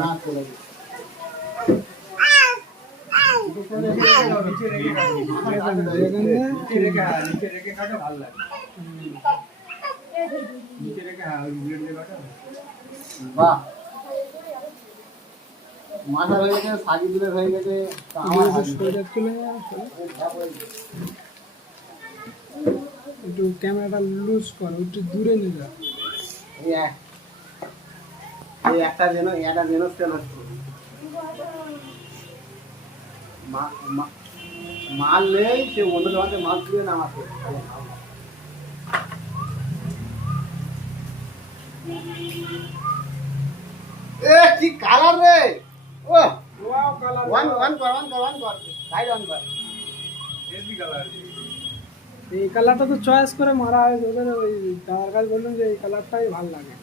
না করে দিই। বাহ, মাথা হয়ে গেছে, সাকিবুলের হয়ে গেছে, একটু ক্যামেরাটা লুজ করো, একটু দূরে নিয়ে যাও। এই একটা যেন সেল হচ্ছে। মাল নেই, সে অন্য দোকানে মাল তুলে নামাচ্ছে। এ কি কালার রে! ও ওয়াও কালার, ওয়ান কর লাইট অন কর। Heavy colour. এই কালারটা তো চয়েস করে মারা হয়, ওদের ওই দাদার কাছে বললাম যে এই কালারটাই ভালো লাগে।